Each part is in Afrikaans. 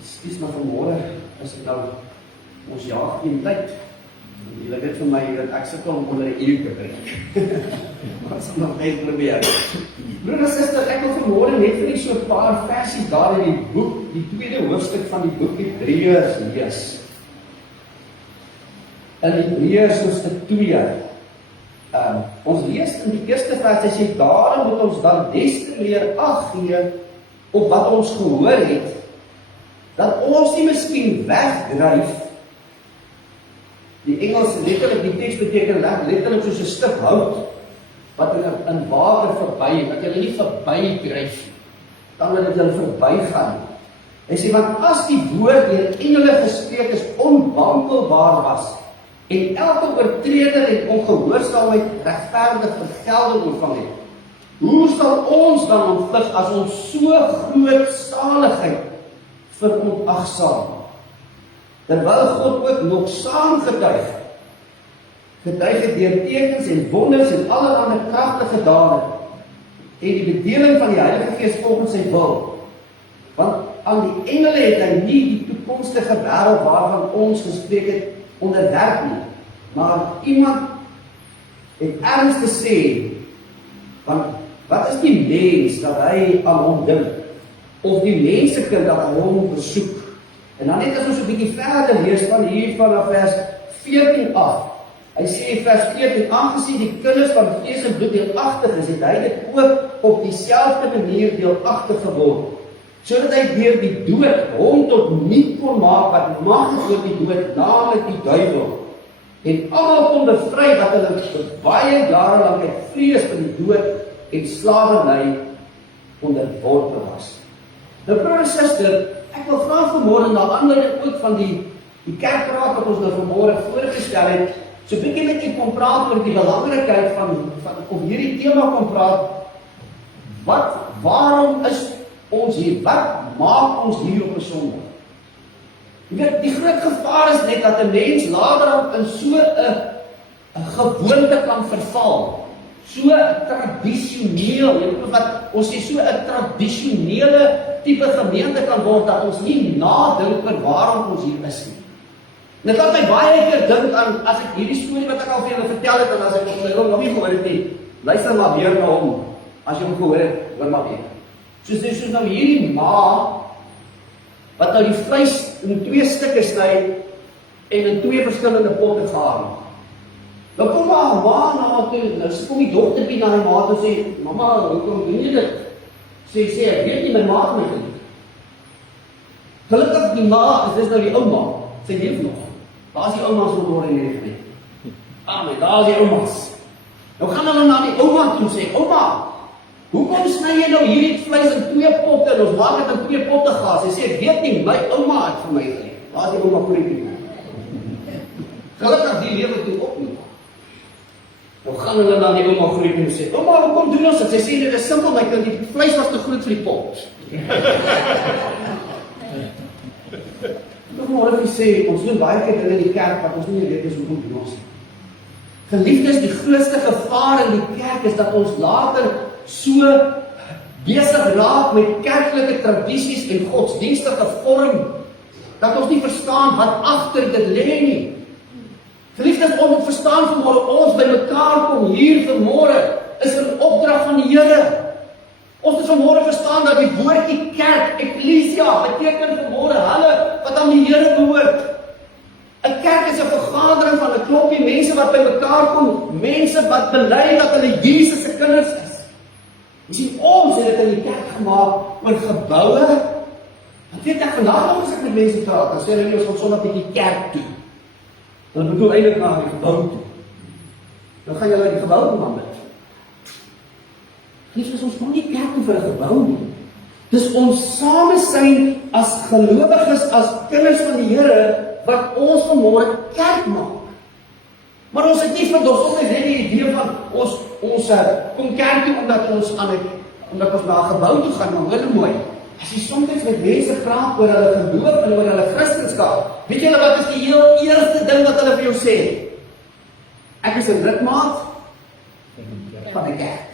Excuse maar vanmorgen, as ek nou ons jaag in tyd. Julle weet vir my dat ek sukkel om onder 'n uur te breek. Wat sal nog net probeer. Broer en suster, ek wil vanmorgen net vir so 'n paar versies daar in die boek, die tweede hoofstuk van die boek Hebreërs lees. In Hebreërs hoofstuk 2. Ons lees in die eerste vers, hy sê, daarom moet ons dan des te meer ag gee op wat ons gehoor het, dat ons nie miskien wegdryf. Die Engels letterlik, die teks beteken letterlik soos 'n stuk hout wat in water verby, dat jy nie verby dryf, dan wil dit jy verby gaan. Hy sê, want as die woord deur engele gespreek is onwankelbaar was, en elke oortreder en ongehoorsaamheid regverdig vergelding ontvang het, hoe sal ons dan ontvlug as ons so groot saligheid verontagsaam? Terwyl God ook nog saamgetuig het deur tekens en wonders en allerlei kragtige dade en die bedeling van die Heilige Gees volgens sy wil. Want aan die engele het hy nie die toekomstige wêreld waarvan ons gespreek het onderwerp nie, maar iemand het erns te sê, want wat is die mens dat hy aan hom dink, of die mensekind dat hy hom besoek? En dan net as ons 'n bietjie verder lees van hier vanaf vers 14 af. Hy sê vers 14, aangesien die kinders van vlees en bloed deelagtig is, het hy dit ook op dieselfde manier deelagtig geword, sodat hy deur die dood hom tot niet kon maak wat mag oor die dood, naamlik die duiwel, en almal kon bevry dat hulle vir baie jare lank uit vrees vir die dood en slawerny onderworpe was. Nou broer en suster, ek wil graag vanmorgen na aanleiding ook van die kerkraad wat ons nou vanmorgen voorgestel het, so bietjie met jy kom praat oor die belangrikheid van of hierdie tema kom praat, waarom is ons hier, wat maak ons hier op 'n Sondag? Jy weet, die groot gevaar is net dat 'n mens later in so 'n gewoonte kan verval, so tradisioneel, jy weet wat, ons sê so 'n tradisionele tipe gemeente kan word, dat ons nie nadink oor waarom ons hier is nie. En dit laat my baie keer dink aan, as ek hierdie storie wat ek al vir julle vertel het, en as ek hom nog nie gehoor het nie, luister maar weer na hom, as jy hom gehoor het, hoor maar weer. Soos nou hierdie ma, wat nou die vleis in 2 stukke sny, en in 2 verskillende potte gaar. Nou kom maar ma na toe, nou kom die dogtertjie na die ma toe sê, mama, hoekom doen jy dit? Sê, ek weet nie, my ma het my gelief. Gelukkig die ma, is nou die ouma, sy leef nog. Daar is die ouma's vanmorgen in die gemeente. Amen, daar is die ouma's. Nou gaan hulle na die ouma toe sê, ouma, hoekom sny jy nou hierdie vleis in 2 potte, en ons maak dit in 2 potte gaar? Sy sê, ek weet nie, my ouma het vir my gelief. Daar is die ouma voor die gelukkig die lewe toe op nie. Nou gaan hulle na die ouma groep en sê, ouma, hoekom doen ons dit? Sy sê, dit is simpel, my kind, die vleis was te groot vir die pot. Nog maar even sê, ons doen baie keer in die kerk, wat ons nie weet is hoekom doen ons. Geliefdes, die grootste gevaar in die kerk is dat ons later so besig raak met kerklike tradisies en godsdienstige vorm, dat ons nie verstaan wat agter dit lê nie. Geliefdes, ons moet verstaan vanmorgen, ons by mekaar kom hier vanmorgen, is 'n opdrag van die Here. Ons moet vanmorgen verstaan dat die woordjie kerk, eklesia, beteken vanmorgen hulle wat aan die Here behoort. 'n Kerk is 'n vergadering van 'n klompie mense wat by mekaar kom, mense wat bely dat hulle Jesus se kinders is. Jy sien, ons het dit in die kerk gemaak oor geboue. Wat weet ek, vandag nog as ek met mense praat, dan sê hulle, ons gaan Sondag bietjie kerk toe. Dan bedoel eintlik na die gebou toe. Dan gaan julle die gebou toe man bid. Liefdes, ons kom nie kerk toe vir 'n gebou nie. Dis ons samesyn as gelowiges, as kinders van die Here, wat ons vanmorgen kerk maak. Maar ons het nie vandag ons het die idee van ons kom kerk toe omdat ons na 'n gebou toe gaan, maar hoor mooi. As jy soms met mense praat oor hulle geloof en oor hulle Christendom, weet julle wat is die heel eerste ding wat hulle vir jou sê? Ek is 'n lidmaat van 'n kerk.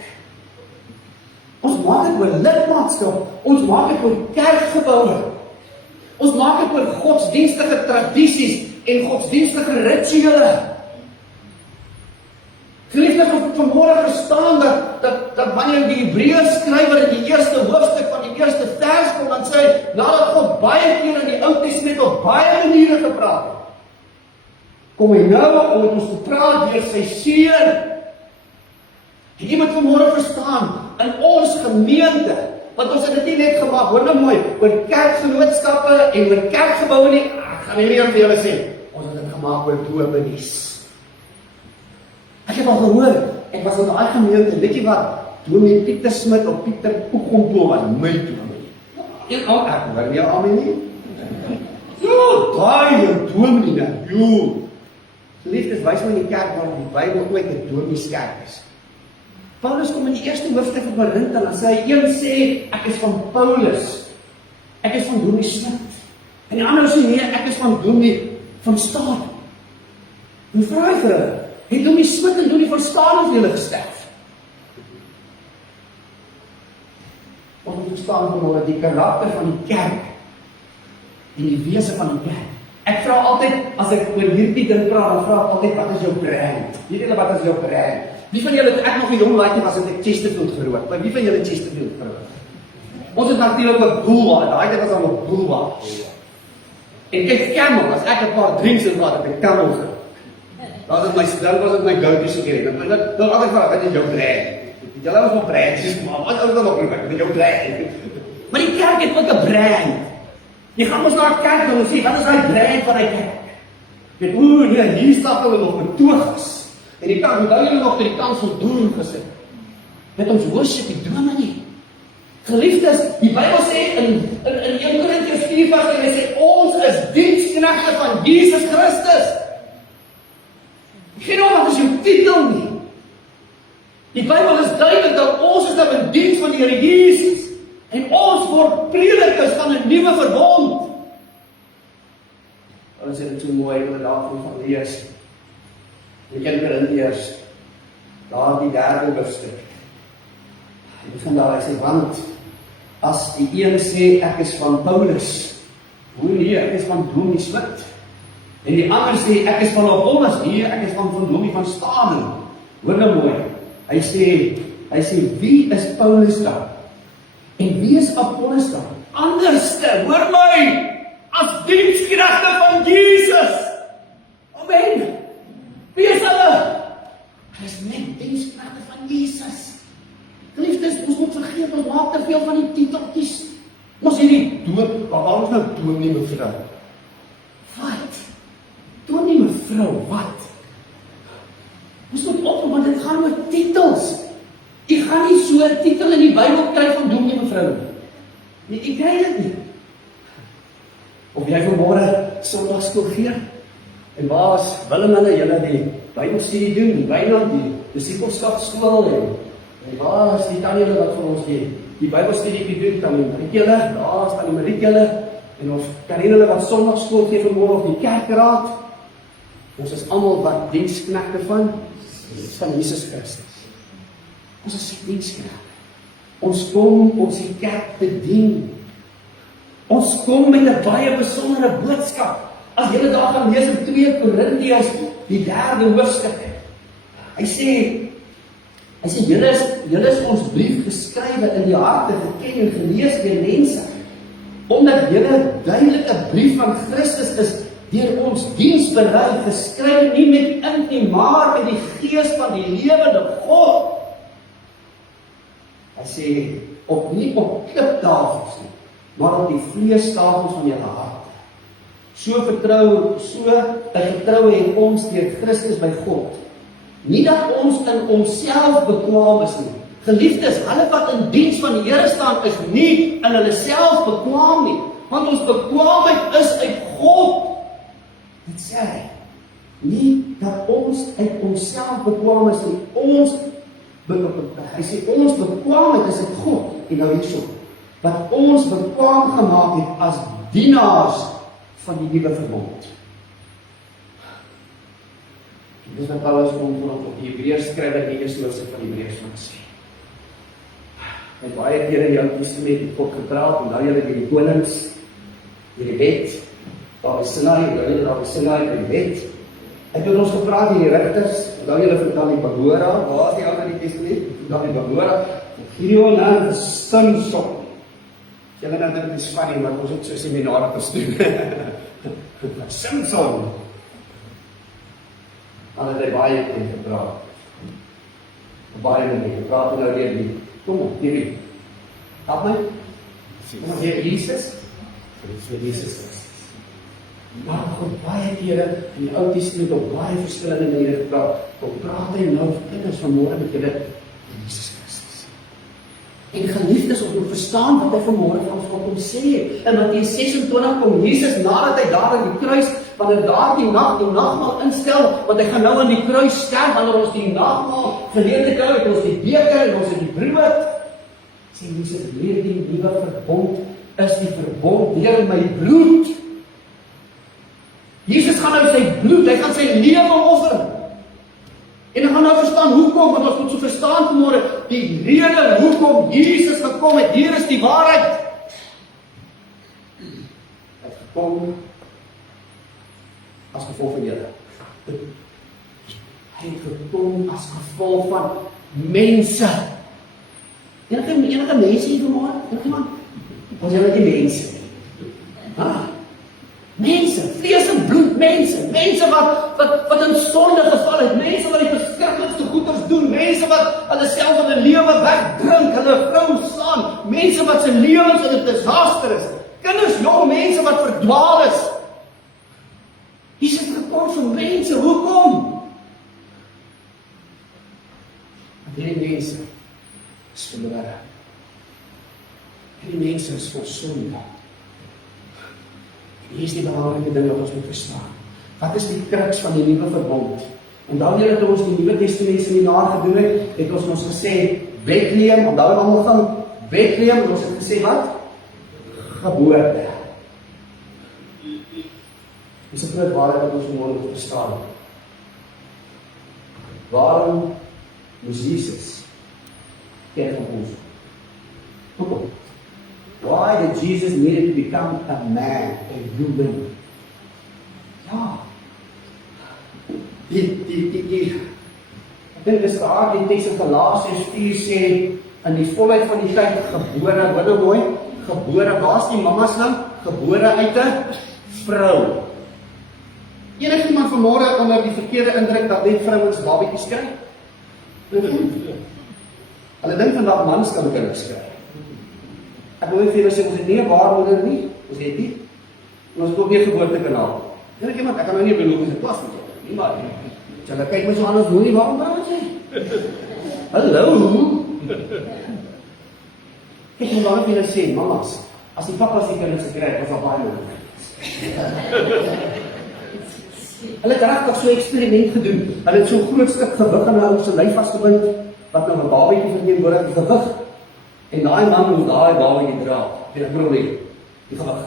Ons maak dit oor lidmaatskap, ons maak dit oor kerkgeboue. Ons maak dit oor godsdienstige tradisies en godsdienstige rituele. Geliefdes, ons vanmôre verstaan dat wanneer die Hebreërs skrywer in die eerste hoofstuk van die eerste vers kom, dan sê hy, nadat God baie keer in die Ou Testament op baie maniere gepraat het, kom hy nou om met ons te praat deur sy seun. En jy moet vanmôre verstaan, in ons gemeente, want ons het dit nie net gemaak, hoor nou mooi, oor kerkgenootskappe en oor kerkgebouwe nie, ek gaan nie meer vir julle sê, ons het dit gemaak oor dominees. Ek het al gehoor, ek was in daai gemeente, weet jy wat, Dominee Pieter Smit of Pieter Koekompo was my dominee. En al ek hoor nie amen nie. Ja, daai dominee, joh. Geliefdes, wys my in die kerk waar die Bybel ooit 'n domineeskerk is. Paulus kom in die eerste hoofstuk van Korinthe en dan sê hy, een sê, ek is van Paulus, ek is van Dominee Smit. En die ander sê, nee, ek is van Dominee van Staan. En vra hy vir hulle, het Dominee Smit en Dominee van Staan of julle gesterf? Ons moet verstaan vanmôre die karakter van die kerk en die wese van die kerk. Ek vra altyd, as ek oor hierdie ding praat, dan vra ek altyd, wat is jou brand? Weet julle wat is jou brand? Wie van julle, toe ek nog 'n jong laaitjie was, het ek Chesterfield gerook. Maar wie van julle Chesterfield gerook? Ons het natuurlik ook Boelwa, daai tyd was al Boelwa. En kyk, Camel, as ek 'n paar drinks in gehad, het ek Camel gerook. Dan was dit my go-to sigaret. Dan altyd vra, wat is jou brand? Julle was nog brandjies, maar wat is dan nog nie, wat is jou brand? Maar die kerk het ook 'n brand. Jy gaan ons na 'n kerk en sê, wat is daai brand van die kerk? Weet, nee, hier stap hulle nog met togas. En die kant, onthou julle nog, die kant van doen gesit. Met ons worship, die dominee. Geliefdes, die Bybel sê in 1 Korintiërs 4 vers 1, hy sê, ons is diensknegte van Jesus Christus. Geen wat is jou titel nie. Die Bybel is duidelik dat ons is nou in diens van die Here Jesus. En ons word predikers van 'n nuwe verbond. Hulle sê dit so mooi, hulle daarvan van lees. In 1 Korintiërs, daar die 3de hoofstuk. Hy begin daar, hy sê, want as die een sê, ek is van Paulus, hoe nee, ek is van Dominee Smit. En die ander sê, ek is van Apollos, nee, ek is van Dominee van Staan. Hoor nou mooi, hy sê, wie is Paulus dan? En wie is Apollos dan? Anderste, hoor my, as diensknegte van Jesus. Amen. Wie is hulle? Hulle is net diensknegte van Jesus. Geliefdes, ons moet vergeet, ons maak te veel van die titeltjies. Ons hierdie dood, waar ons nou dominee mevrou? Wat? Dominee mevrou, wat? Ons moet op, want dit gaan oor titels. Jy gaan nie so 'n titel in die Bybel kry van dominee mevrou. Nee, jy kry dit nie. Of jy vanmôre Sondagskool gee, en waar is Willem hulle, julle die Bybelstudie doen, die Wynand, die disipelskapskool, en waar is die tannie hulle wat vir ons die Bybelstudie doen, tannie Mariekele, daar staan die Mariekele, en ons tannie hulle wat Sondagskool gee vanmôre op die kerkraad. Ons is almal wat diensknegte van Jesus Christus. Ons is die diensknegte. Ons kom ons die kerk te dien. Ons kom met 'n baie besondere boodskap. As julle daar gaan lees in 2 Korintiërs, die 3de hoofstuk. Hy sê julle is ons brief geskrywe in die harte, geken en gelees deur mense, omdat julle duidelik 'n brief van Christus is, deur ons diensbereid geskryf, nie met ink nie, maar met die gees van die lewende God. Hy sê, nie op kliptafels nie, maar op die vleestafels van julle harte. So 'n vertroue het ons deur Christus by God. Nie dat ons in onsself bekwaam is nie. Geliefdes, hulle wat in diens van die Here staan, is nie in hulle self bekwaam nie, want ons bekwaamheid is uit God. Dit sê hy, nie dat ons uit onsself bekwaam is nie, hy sê ons bekwaamheid is uit God, en nou hierso, wat ons bekwaam gemaak het as dienaars van die nuwe verbond. Dis wat Paulus op die Hebreërs skryf in die eerste hoofstuk van die Hebreërs wat sê. Hy baie kere in die Ou Testament het God gepraat, en nou julle die konings, hierdie wet, daar is Sinai, daar is Sinai in die wet. Ek het ons gepraat hier die rigters, onthou julle vertel die Babora, waar is die oude die Testament? Vertel die Babora, Gideon en Samson. Julle nou dink die span nie, maar ons het so seminare gestuur. Samson. Hulle het baie in gepraat. Baie mense gepraat nou weer die. Kom op, hierdie. Help my. Kom op, hier Jesus. Vir Jesus Christus. Maar God baie kere in die Ou Testament op baie verskillende maniere gepraat. Kom praat hy nou vir kinders vanmôre met julle Jesus Christus. En geliefdes, ons moet verstaan wat hy vanmôre van ons kom sê. In Matteus 26 kom Jesus nadat hy daar aan die kruis, wanneer daar die nagmaal instel, want hy gaan nou aan die kruis sterf, wanneer ons die nagmaal geleentheid kry, het ons die beker en ons het die brood. Sê Jesus, hierdie nuwe verbond is die verbond deur my bloed. Jesus gaan nou sy bloed, hy gaan sy lewe offer. En hy gaan nou verstaan hoekom, want ons moet so verstaan vanmôre, die rede hoekom Jesus gekom het, hier is die waarheid. Hy het gekom as gevolg van julle. Hy het gekom as gevolg van mense. Enige mense hier vanmôre? Enige man? Ons julle die mense. Mense, vlees en bloed mense, mense wat in sonde geval het, mense wat die verskriklikste goeders doen, mense wat hulle self in hulle lewe wegdrink, hulle vrou slaan, mense wat se lewens in 'n disaster is, kinders, jong mense wat verdwaal is. Jesus het gekom vir mense, hoekom? Want hierdie mense is verlore. Hierdie mense is vol sonde. Hier is die belangrike ding wat ons moet verstaan. Wat is die kruks van die nuwe verbond? Onthou julle toe ons die Nuwe Testament seminar gedoen het ons gesê Bethlehem, onthou almal van Bethlehem, ons het gesê wat? Geboorte. Dis 'n groot waarheid wat ons moet verstaan. Waarom moes Jesus ken van ons? Hoekom? Why did Jesus need to become a man, a human? Ja. Ek dink dis waar die teks in Galasiërs 4 sê, in die volheid van die tyd gebore, hoor nou mooi, gebore, waar's die mamma's nou? Gebore uit 'n vrou. Enigiemand vanmôre onder die verkeerde indruk dat net vrouens babatjies kry? Hulle dink vandag mans kan kinders kry. Ek wil net vir julle sê, ons het nie 'n baarmoeder nie, ons het nie. Ons het ook nie 'n geboortekanaal. Enigiemand, ek kan nou nie biologiese klas met julle nie, maar julle kyk my so aan as moenie, waarom praat jy? Hallo? Ek wil maar vir julle sê, mamas, as die papas die kinders gekry het, was al baie moeilik. Hulle het regtig so 'n eksperiment gedoen. Hulle het so 'n groot stuk gewig aan hulle se lyf vasgebind, wat nou 'n babatjie verteenwoordig die gewig. En daai man moet daai babatjie dra. En ek bedoel die gewig.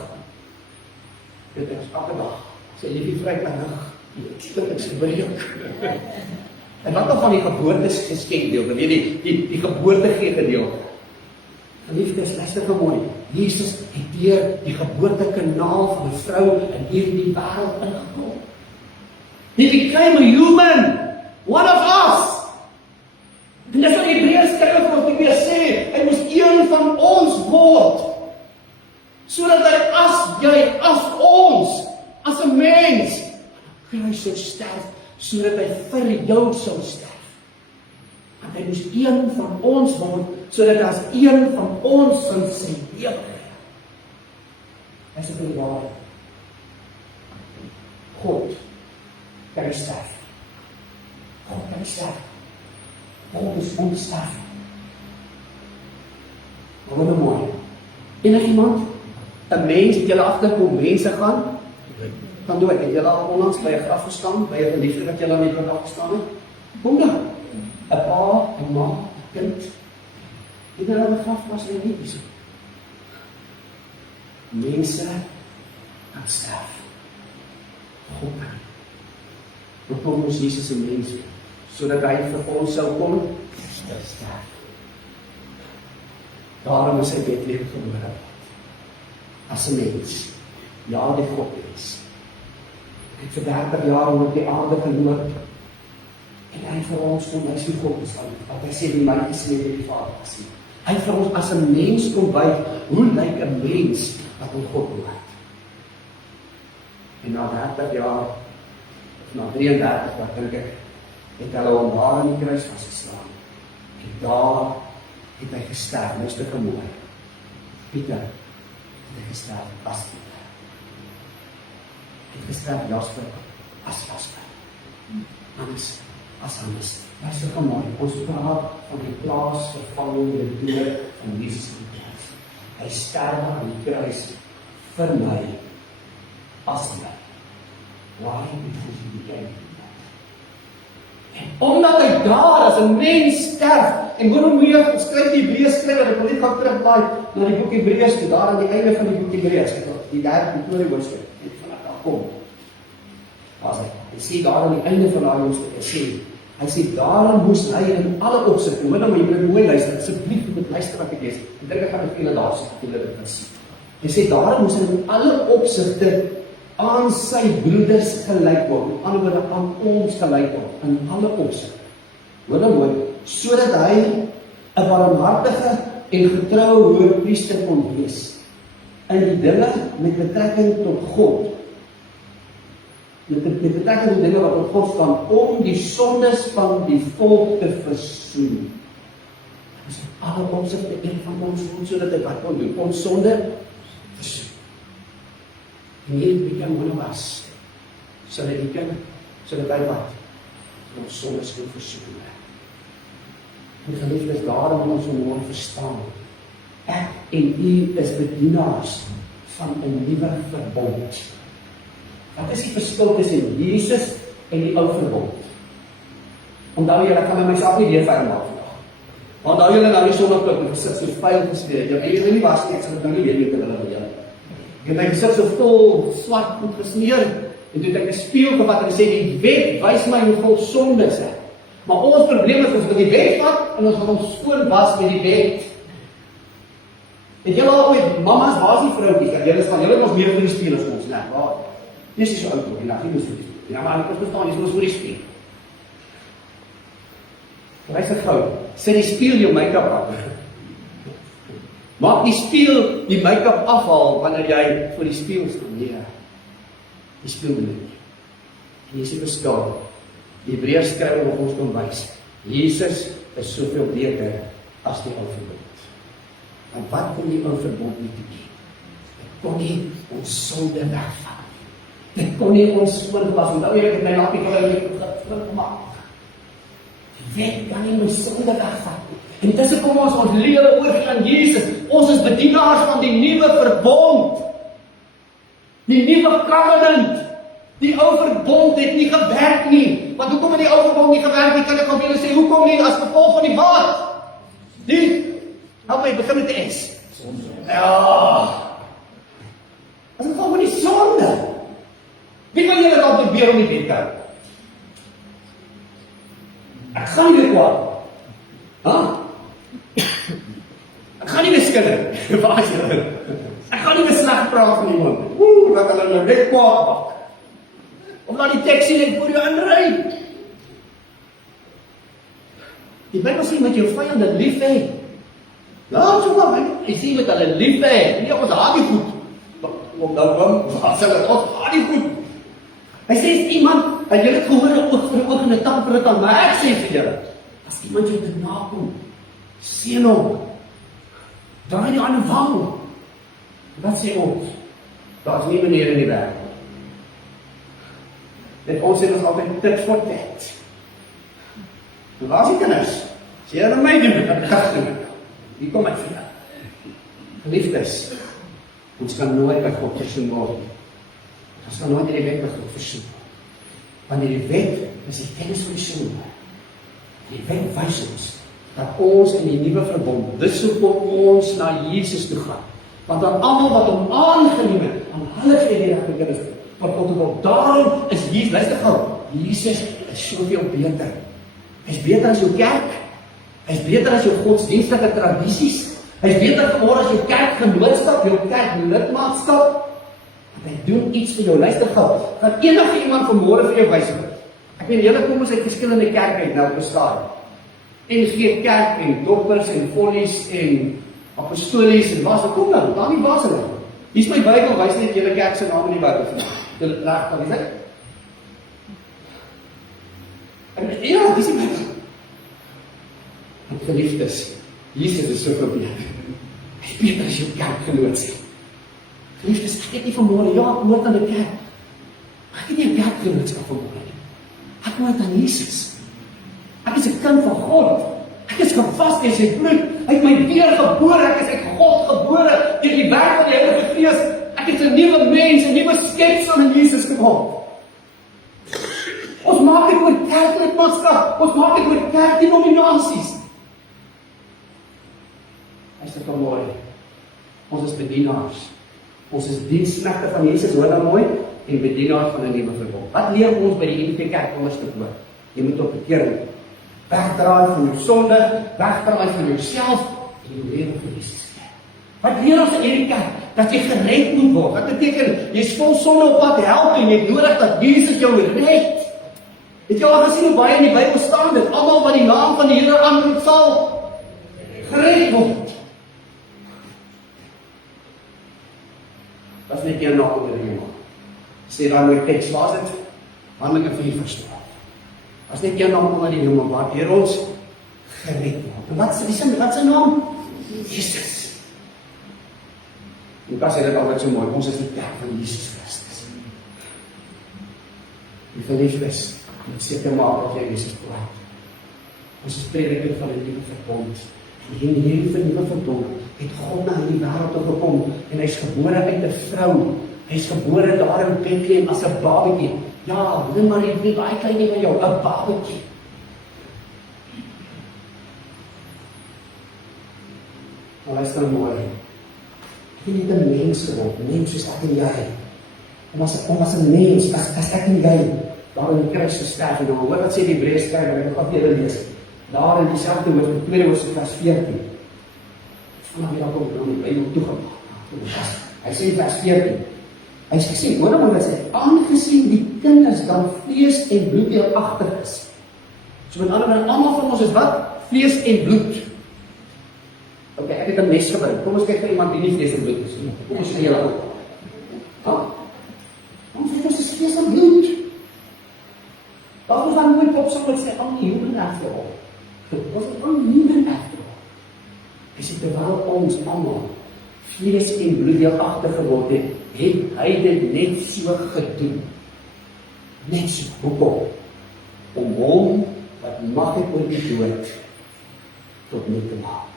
Dit is elke dag. Sy liefie vry my rug. Dit is gebreek. En wat dan van die geboortesgeskenk deel, dan weet die geboortegee gedeelte. Geliefdes, luister vir mooi. Jesus het deur die geboortekanaal van 'n vrou in hierdie wêreld ingekom. He became a human, one of us. En dis wat die Hebreërs skryf vir ons weer sê, hy moes een van ons word, sodat hy as ons, as 'n mens, kruis sou sterf, sodat hy vir jou sou sterf. Want hy moes een van ons word, sodat as een van ons in sy lewe kry. Dis die waarheid. God kan sterf. God kan sterf. God is onsterflik. Wat nou mooi. Enigiemand, 'n mens het julle agterkom, mense gaan dood. Het julle al onlangs by 'n graf gestaan, by 'n geliefde wat julle aan die dood afgestaan het? Kom dan. 'n Pa, 'n ma, 'n kind. Het hulle op 'n graf was hulle nie so. Mense kan sterf. God kan. Hoekom moes Jesus 'n mens wees? Sodat hy vir ons sou kom sterf. Daarom is hy Bethlehem gebore. As 'n mens. Ja, die God is. Ek het vir 30 jaar op die aarde geloop, en hy vir ons kom, hy is wie God is, wat hy sê, die my is nie die Vader gesien. Hy vir ons as 'n mens kom wys, hoe lyk 'n mens wat om God behoort. En na 30 jaar, of na 33, wat dink ek, het hulle hom daar aan die kruis vasgeslaan. En daar het hy gesterf, nou is dit mooi. Pieter het hy gesterf as Pieter. Het gesterf Jasper as Jasper. Anders as Hannes. Dit is so mooi. Ons praat van die plaasvervangende dood van Jesus aan die kruis. Hy sterf aan die kruis vir my as my. Why? Because he became human. En omdat hy daar as 'n mens sterf, en hoor hoe moeilik skryf die Hebreërs skrywer, ek wil net gaan terugbaai na die boek Hebreërs toe, daar aan die einde van die boek Hebreërs, die 3de hoofstuk, en vanaf daar kom. Hy sê daar aan die einde van daardie hoofstuk, hy sê daarom moes hy in alle opsigte, hoor nou maar, jy moet mooi luister, asseblief moet luister wat ek lees, ek dink ek gaan het vele daar sê, hy sê daarom moes hy in alle opsigte aan sy broeders gelyk word, met ander woorde aan ons gelyk word, in alle opsigte. Hoor nou mooi, sodat hy 'n barmhartige en getroue hoëpriester kon wees, in die dinge met betrekking tot God, met betrekking tot dinge wat op God staan, om die sondes van die volk te versoen. Dus in alle opsigte een van ons moet, sodat hy wat kon doen, ons sonde versoen. En hier become one of us, sodat hy wat? Ons sondes kon versoen. En geliefdes, daarom moet ons mooi verstaan. Ek en u is bedienaars van 'n nuwe verbond. Wat is die verskil tussen Jesus en die ou verbond? Onthou julle, ek gaan myself nie weer verder maak vandag. Onthou julle nou die sonneklip en gesit so vuil gespeel. Jy weet nie was nie, ek sal dit nou nie weet met hulle julle. Ek het my gesit so vol swart goed gesmeer, en toe het ek 'n spieël gevat en gesê, die wet wys my hoe vol sonde is ek. Maar ons probleem is, ons wil die wet vat, en ons gaan ons skoon was met die wet. Het julle al ooit, mamas, waar is die vrouwtjies? Julle is ons meer vir die spieël as ons, nee, waar? Dis nie so oud ook, nie moet vir die spieël. Ja, maar ons bestaan, jy is ons voor die spieël. Wees 'n vrou, sit die spieël jou make-up af. Maak die spieël die make-up afhaal wanneer jy voor die spieël staan. Nee, die spieël bedoel nie. En jy sê verskil. Die Hebreërs skrywer op ons kom wys. Jesus is soveel beter as die ou verbond. En wat kon die ou verbond nie doen? Dit kon nie ons sonde wegvat. Dit kon nie ons skoon was. Onthou jy het my lappie gemaak. Die wet kan nie my sonde wegvat. En dis kom ons lewe oor aan Jesus. Ons is bedienaars van die nuwe verbond. Die nuwe covenant. Die ou verbond het nie gewerk nie. Want hoekom het die ou verbond nie gewerk nie? Kan ek vir julle sê, hoekom nie? As gevolg van die wat? Nie? Help my, begin met die S. Ja. As gevolg van die sonde. Wie wil julle dan probeer om die wet te hou? Ek gaan nie meer kwaad. Ek gaan nie meer skinder. Waar is julle? Ek gaan nie meer sleg praat van iemand. Dat hulle nou net kwaad maak. Om na die taxi net voor jou aanry. Die Bybel sê met jou vyande lief hê. Ja, so maar, jy sê met hulle lief hê. Nie ons haat die goed. Om nou wat sê dit? Ons haat die goed. Hy sê as iemand, jy het gehoor 'n oog vir 'n oog en 'n tand vir 'n tand, maar ek sê vir julle, as iemand jou te nakom, seën hom. Draai die ander wang. Wat sê ons? Daar's nie maniere in die wêreld. Dit ons sê ons altyd tit for tat. En waar is die kinders? Sê hulle my doen dit, wat gaan doen? Wie kom uit vir jou? Geliefdes, ons kan nooit by God versoen word. Ons kan nooit in die wet by God versoen. Want die wet is die kennis van die sonde. Die wet wys ons dat ons in die nuwe verbond, dis hoekom ons na Jesus toe gaan. Want aan almal wat hom aangeneem het, aan hulle gee die regte kennis van God te word. Daarom is Jesus, luister gou, Jesus is soveel beter. Hy's beter as jou kerk. Hy's beter as jou godsdienstige tradisies. Hy's beter geword as jou kerkgenootskap, jou kerklidmaatskap. Want hy ek doen iets vir jou, luister gou, gaan enige iemand vanmôre vir jou wys. Ek weet, julle kom ons uit verskillende kerke uit nou bestaan. NG Kerk en dokters en vollies en apostolies en waar se kom nou, daar nie waar se nou. Hier is my Bybel, wys net julle kerk se naam in die Bybel vir my. Julle reg, kan jy sê? En ja, dis die Bybel. En geliefdes, Jesus is so probeer. Peter is jou kerkgenootskap. Geliefdes, ek het nie vanmôre, ja, ek hoort aan die kerk. Ek het nie 'n kerkgenootskap vanmôre nie. Ek hoort aan Jesus. Ek is 'n kind van God. Ek is gevas in sy bloed. Hy het my weergebore. Ek is uit God gebore deur die werk van die Heilige Gees. Ek is 'n nuwe mens, 'n nuwe skepsel in Jesus geword. Ons maak dit oor kerklidmaatskap. Ons maak dit oor kerkdenominasies. Hy sê kom mooi. Ons is bedienaars. Ons is diensknegte van Jesus, hoor dan mooi, en bedienaars van 'n nuwe verbond. Wat leer ons by die NG Kerk onderste voor? Jy moet op bekering wegdraai van jou sonde, wegdraai van jouself en jou lewe vir Jesus. Wat leer ons in hierdie kerk? Dat jy gered moet word. Wat beteken, jy is vol sonde op pad help en jy het nodig dat Jesus jou red. Het jy al gesien hoe baie in die Bybel staan dit? Almal wat die naam van die Here aanroep sal gered word. Dat is net een naam onder die hemel. Sê dan my teks, waar is dit? Handelinge 4:12. As net een naam onder die hemel waar deur ons gered word. En wat is sy naam? Jesus. En pas hy dit altyd so mooi, ons is die kerk van Jesus Christus. Die geliefdes, moet seker maak dat jy Jesus praat. Ons is prediker van 'n nuwe verbond. En in hierdie nuwe verbond het God na die wêreld toe gekom en hy's gebore uit 'n vrou. Hy's gebore daar in Bethlehem as 'n babatjie. Ja, neem maar nie baie klein nie van jou, 'n babatjie. Maar luister mooi. Jy het 'n mens geword, mens soos ek en jy. En as 'n mens, as ek en jy daar in die kruis gesterf en hoor wat sê die Hebreërskrywer, ek gaan vir julle lees. Daar in dieselfde hoofstuk 2 vers 14. Vanaf hier dan kom die Bybel toegemaak. Hy sê vers 14. Hy sê gesê, hoor nou wat hy sê, aangesien die kinders dan vlees en bloed deelagtig is. So met ander woorde, almal van ons is wat? Vlees en bloed. Ok, ek het 'n mes gebring. Kom ons kyk vir iemand wie nie vlees en bloed is nie. Kom ons sê julle. Ons is vlees en bloed. Daar is dan nooit opsom wat sê, I'm human after all. Ons is human after all. Hy sê, terwyl ons almal vlees en bloed deelagtig geword het, het hy dit net so gedoen. Net so. Hoekom? Om hom wat mag het oor die dood tot nul te maak.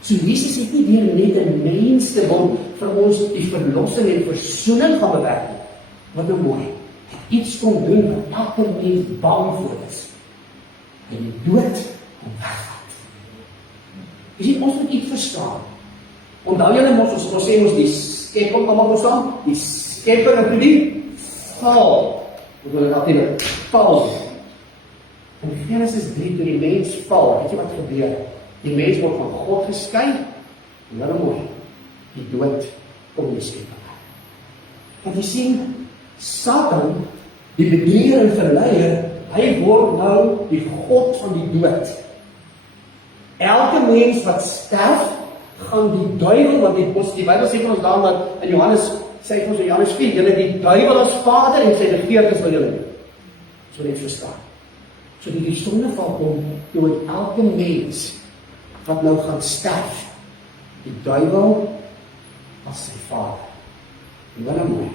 So Jesus het nie weer net 'n mens te word vir ons die verlossing en versoening gaan bewerk. Wat nou mooi. Iets kon doen wat elke mens bang voor is. En die dood kom wegvat. Jy sien, ons moet iets verstaan. Onthou julle ons sê ons die skepper, kom op saam, die skepper het die val. Wat wil ek altyd val? In Genesis 3 toe die mens val, weet jy wat gebeur? Die mens word van God geskei, en dan mooi, die dood kom in die skepper. En jy sien, Satan, die bedrieger en verleier, hy word nou die God van die dood. Elke mens wat sterf, gaan die duivel, want die Bybel sê vir ons daar, maar in Johannes, sê vir ons in Johannes 4, julle die duivel as vader en sy regeerders wil julle doen. So net verstaan. So die sondeval kom, toe het elke mens, wat nou gaan sterf, die duivel as sy vader. En wat nou mooi,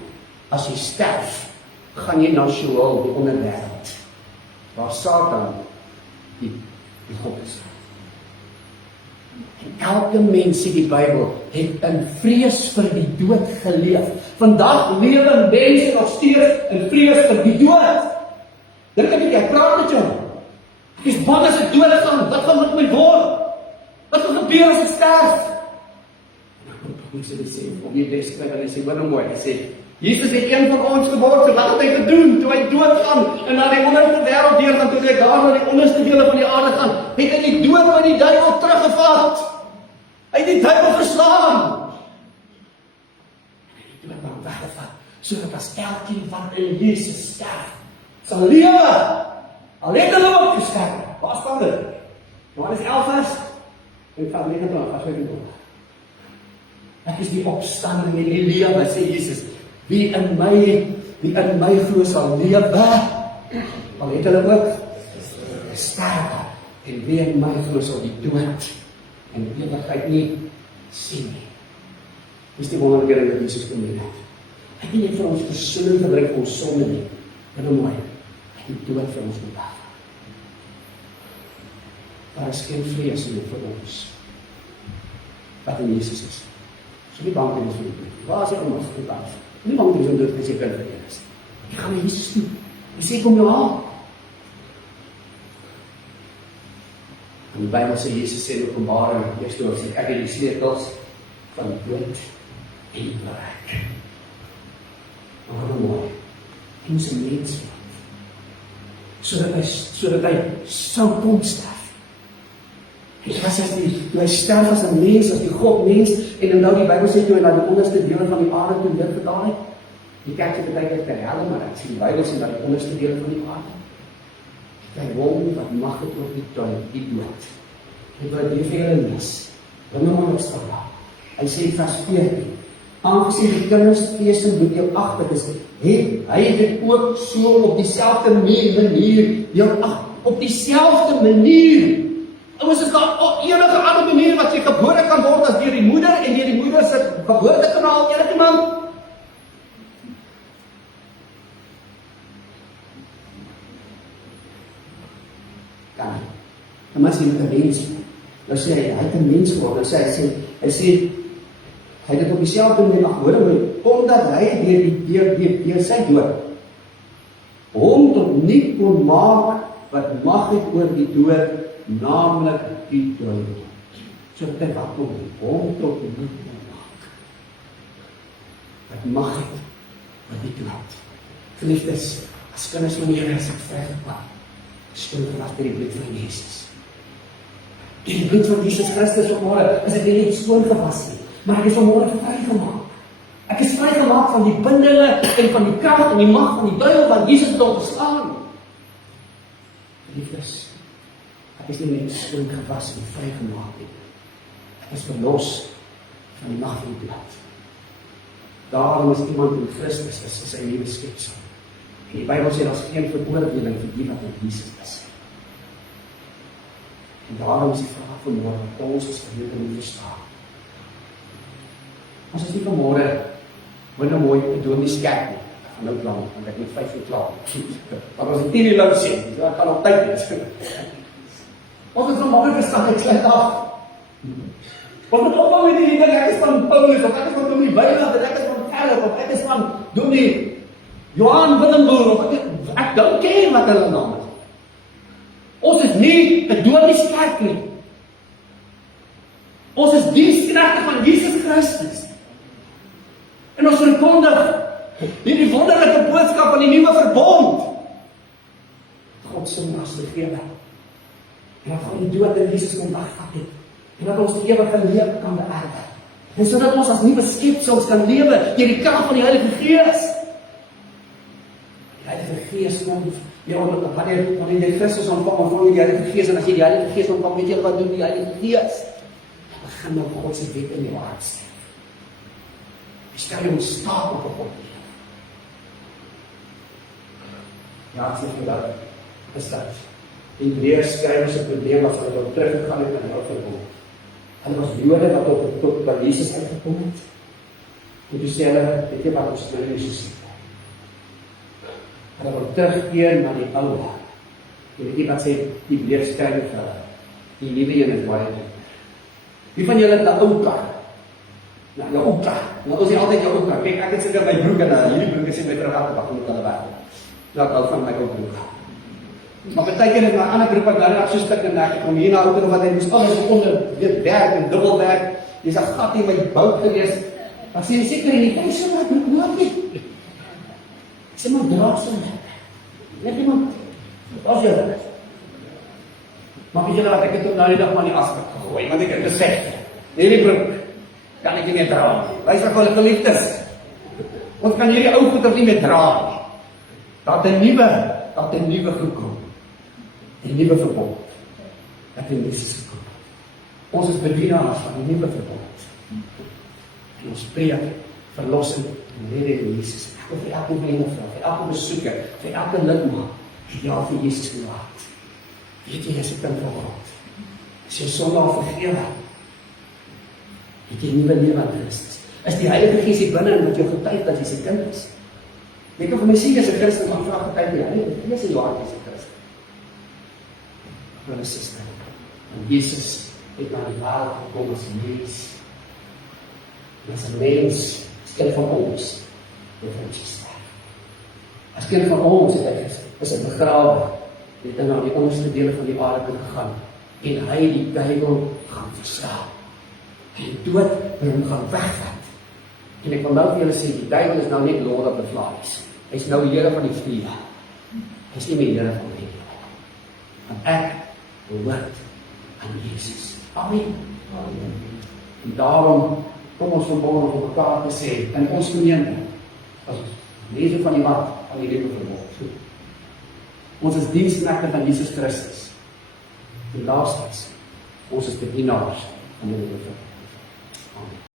as jy sterf, gaan jy na Sheol, die onderwêreld, waar Satan die God is. En elke mens, sê die Bybel, het in vrees vir die dood geleef. Vandag lewe mense nog steeds in vrees vir die dood. Dink ek praat met jou. Ek is bang as ek dood gaan, wat gaan met my word? Wat gaan gebeur as ek sterf? Ek sê, op die Hebreërskrywer, hy sê, wat nou mooi, hy sê, Jesus het een van ons geword, so wat het hy gedoen, toe hy doodgaan, en na die onderste wêreld deur gaan, toe hy daar na die onderste dele van die aarde gaan, het hy die dood van die duiwel teruggevat. Hy het die duiwel verslaan. Hy het die dood van weggevat. sodat as elkeen wat in Jesus sterf, sal lewe, al het hulle ook gesterf. Waar staan dit? Johannes 11 vers, en vers 29, vers 25. Ek is die opstanding en die lewe, sê Jesus. Wie in my glo sal lewe, al het hulle ook gesterf. En wie in my glo sal die dood en die ewigheid nie sien nie. Dis die wonderlike ding wat Jesus kom doen het. Hy het nie vir ons versoening gebring vir ons sonde nie. Dit is mooi. Hy het die dood vir ons betaal. Daar is geen vrees meer vir ons wat in Jesus is. So nie bang wees vir die dood. Waar is hy om ons te bang? Nie bang wees om dood as jy kind van Here is. Jy gaan na Jesus toe. Hy sê kom jou haal. En die Bybel sê, Jesus sê in Openbaring, ek het die sleutels van die dood en die bereik. Maar mooi, hy moes 'n mens word, sodat hy sou kom sterf. Dit was as hy sterf as 'n mens, as die God mens, en nou die Bybel sê toe hy na die onderste dele van die aarde toe dit gedaan het. Die kerk sê baie keer ter helle, maar ek sien die Bybel sê dat die onderste dele van die aarde. Hy won wat mag het oor die dood. En wat die vir hulle lees, bring hom op staan. Hy sê vers 14, aangesien die kindersfees in deelagtig is, hy het dit ook so op dieselfde manier, op dieselfde manier. Ouens, is daar enige ander manier wat jy gebore kan word as deur die moeder en deur die moeder se geboortekanaal enigiemand? En maar sê met 'n mens, nou sê hy het 'n mens geword, nou sê hy het dit op dieselfde manier gehoor, omdat hy deur sy dood hom tot nie kon maak wat mag het oor die dood, naamlik die dood. So dit wat kom hom tot nie kon maak wat mag het oor die dood. Geliefdes, as kinders van die Here is dit vrygeplaas. Stil agter die bloed van Jesus. Die bloed van Jesus Christus vanmôre is dit nie net skoon gewas nie, maar ek is vanmôre vrygemaak. Ek is vrygemaak van die bindinge en van die krag en die mag van die duiwel wat Jesus het ontslaan. Liefdes, ek is nie net skoon gewas en vrygemaak nie. Ek is verlos van die mag van die dood. Daarom is iemand in Christus is sy nuwe skepsel. En die Bybel sê, daar is geen veroordeling vir die wat in Jesus is. En daarom is die vraag vanmôre, wat ons as gemeente moet verstaan. Ons is nie vanmôre, moet nou mooi, ek doen die skerp nie. Ek gaan nou plan, want ek moet 5 uur klaar. Maar as ek 10 uur lang sê, dan kan op tyd wees. Ons is vanmôre verstaan, ek sluit af. Want het opbouw met die ding, ek is van Paulus, of ek is van Dominee Weiland, of ek is van Gerrit, of ek is van Dominee Johan Willemboer, of ek don't care wat hulle naam is. Ons is nie 'n domineeskerk nie. Ons is diensknegte van Jesus Christus. En ons verkondig hierdie wonderlike boodskap van die nuwe verbond. God se naaste lewe. En dat van die dood in Jesus kom wegvat het. En dat ons die ewige lewe kan beerwe. En sodat ons as nuwe skepsels kan lewe deur die krag van die Heilige Gees. Die Heilige Gees kom, wanneer jy Christus ontvang die Heilige Gees, en as jy die Heilige Gees ontvang, weet jy wat doen die Heilige Gees? Begin nou God se wet in jou hart skryf. Jy stel jou in staat op 'n God. Ja, ek sê dat is dat. Die Hebreërs skryf se probleem was dat hulle teruggegaan het aan die ou verbond. Hulle was Jode wat tot by Jesus uitgekom het. En toe sê hulle, weet jy wat ons nou Jesus sê? Hulle wil terugkeer na die ou. En weet jy wat sê die Hebreërs skryf vir hulle? Die nuwe een is baie beter. Wie van julle het 'n ou kar? Nou, 'n ou kar. Nou ons sê altyd jou ou kar. Kyk, ek het seker my broek en hierdie broek is my teruggaan pak moet hulle weg. Laat al van my ou broek. Maar partykeer het my ander broek wat nou so stuk en ek kom hier na ouer wat hy moes alles onder dit werk en dubbel werk. Dis 'n gat in my bout gewees. Dan sê jy seker nie, hy sê maar broek nooit nie. Sê maar dra so net. Net iemand. As jy dit. Maar jy laat ek dit nou die dag maar nie afspreek gooi, want ek het gesê, hierdie broek kan ek nie meer dra nie. Wys vir hulle geliefdes. Ons kan hierdie ou goeie nie meer dra nie. Daar het 'n nuwe gekom. 'n Nuwe verbond. Dat in Jesus gekom. Ons is bedienaars van die nuwe verbond. En ons preek verlossing en redding in Jesus. Ek wil vir elke vriende vra, vir elke besoeker, vir elke lidmaat, ja vir Jesus gelaat. Weet jy, is 'n kind van God. Is jou sonde al vergewe? Het jy 'n nuwe lewe aan Christus? Is die Heilige Gees hier binne en wat jou getuig dat jy sy kind is? Weet jy, vir my sien as 'n Christen, maar vraag getuig die Heilige Gees in jou hart is 'n Christen. Broer en suster, en Jesus het na die wêreld gekom as 'n mens. As 'n mens, as kind van ons, het hy gesterf. As kind van ons het hy is hy begrawe, het hy na die onderste dele van die aarde gegaan, en hy die duiwel gaan verslaan. En die dood wil hom gaan wegvat. En ek wil nou vir julle sê, die duiwel is nou net Lord of the Flies. Hy is nou die Here van die vliee. Hy is nie meer Here van die Here. Want ek behoort aan Jesus. Amen. En daarom kom ons vanmôre op mekaar te sê, in ons gemeente, as lese van die wat, van die nuwe verbond. Ons is diensknegte van Jesus Christus. En laastens, ons is bedienaars van die nuwe verbond. Amen.